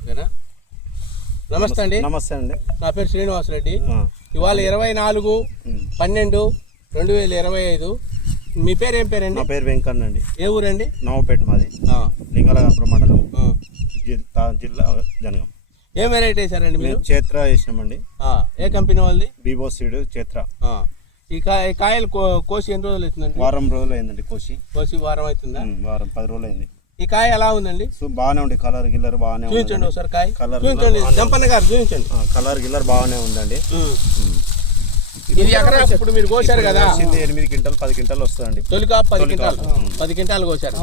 ఓకేనా? నమస్తే అండి. నమస్తే అండి. నా పేరు శ్రీనివాసరెడ్డి. ఇవాళ 24/12/2025. మీ పేరు ఏం పేరండి? నా పేరు వెంకన్న అండి. ఏ ఊరండి? నవపేట మాది, లింగాలగంపురం మండలం, జిల్లా జనగం. ఏ వెరైటీ వేసారండి మీరు? చేత్ర వేసినామండి. ఏ కంపెనీ వాళ్ళది? బీబో సీడ్ చేత్ర. ఈ కాయలు కోసి ఎన్ని రోజులు అవుతుందండి? వారం రోజులు అయిందండి. కోసి వారం అవుతుందా? వారం 10 రోజులు అయింది. ఈ కాయ ఎలా ఉందండి? బాగానే ఉంది. కలర్ గిల్లర్ బాగానే ఉంది. చూపించండి ఒకసారి కాయ. కలర్ చూపించండి జంపన్న గారు, చూపించండి. కలర్ గిల్లర్ బాగానే ఉందండి. ఇది ఎకరా ఇప్పుడు మీరు కోసారు కదా? 8 క్వింటాల్ 10 క్వింటాల్ వస్తుందండి. తొలికా 10 క్వింటాలు కోసారు.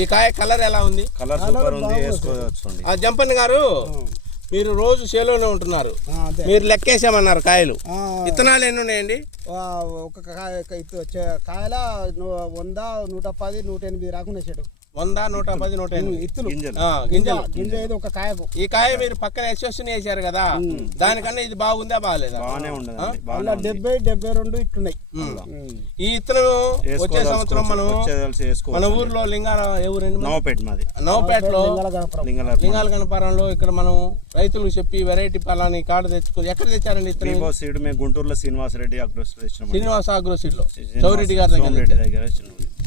ఈ కాయ కలర్ ఎలా ఉంది? కలర్ సూపర్ ఉంది, వేసుకోవచ్చు. జంపన్న గారు, మీరు రోజు చేలోనే ఉంటున్నారు, మీరు లెక్కేసామన్నారు కాయలు. విత్తనాలు ఎన్ని ఉన్నాయండి? ఒక కాయల 100, 110, 108 రాకుండా చెడు. 100, 110, 108 ఇత్తులు గింజలు. గింజ ఏదో ఒక కాయకు. ఈ కాయ మీరు పక్కన ఎస్ఎస్ని వేసారు కదా, దానికన్నా ఇది బాగుందా బాగాలేదా? బాగానే ఉండదు. 70, 72 ఇట్లున్నాయి. ఈ ఇత్తనం వచ్చే సంవత్సరం మన ఊర్లో ఏ ఊరండి? నవపేట మాది. నవపేటలో లింగాల గణపురంలో ఇక్కడ మనం రైతులకు చెప్పి వెరైటీ పలాని కార్డు తెచ్చుకుని ఎక్కడ తెచ్చారండి ఇత్తనం? బీబో సీడ్ మేము గుంటూరులో శ్రీనివాసరెడ్డి శ్రీనివాస అగ్రోసీడ్ లో చౌరెడ్డి గారి దగ్గర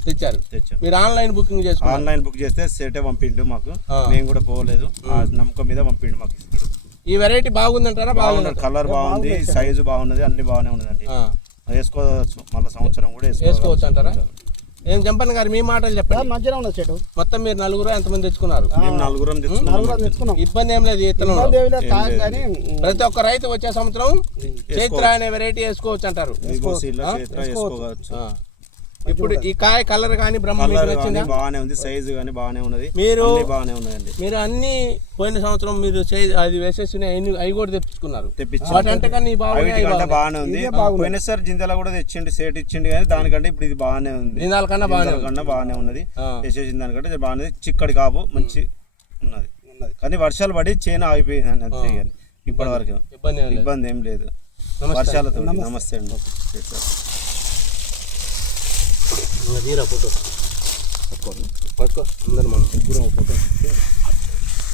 తెచ్చారు. మీరు ఆన్లైన్ బుకింగ్ చేసుకున్నారు? ఆన్లైన్ బుక్ చేస్తే సేటే పంపిండు మాకు. మేము కూడా పోలేదు, ఆ నమ్మకం మీద పంపిండు మాకు. ఈ వెరైటీ బాగుందంటారా? బాగుంది. కలర్ బాగుంది, సైజు బాగున్నది, అన్ని బాగానే ఉన్నదండి. వేసుకోవచ్చు, మళ్ళీ సంవత్సరం కూడా వేసుకోవచ్చు అంటారా? ఏం జంపన్న గారు, మీ మాటలు చెప్పండి. మంచిగా ఉన్నది చెట్టు. మొత్తం మీరు నలుగురు ఎంతమంది తెచ్చుకున్నారు? మేము నలుగురం తెచ్చుకున్నాం. ఇబ్బంది ఏం లేదు. ఇత్తనం ప్రతి ఒక్క రైతు వచ్చే సంవత్సరం చైత్ర అనే వెరైటీ వేసుకోవచ్చు అంటారు. ఇప్పుడు ఈ కాయ కలర్ కానీ బాగానే ఉంది, సైజు కానీ బాగానే ఉన్నది, బాగానే ఉన్నదండి. మీరు అన్ని పోయిన సంవత్సరం మీరు అది వేసేసి అవి కూడా తెప్పించుకున్నారు. బాగానే ఉంది. పోయినసారి జిందల కూడా తెచ్చిండి, సేట్ ఇచ్చిండి, కానీ దానికంటే ఇప్పుడు ఇది బాగానే ఉంది. దీనికన్నా బాగానే ఉన్నది. వేసేసిన దానికంటే బాగానే చిక్కడి కాపు మంచి ఉన్నది. కానీ వర్షాలు పడి చేను ఆగిపోయింది అంతే. కానీ ఇప్పటి వరకు ఇబ్బంది ఏం లేదు వర్షాలతో. నమస్తే అండి. ఫోటో పట్టుకో అందరు మనం ఫోటో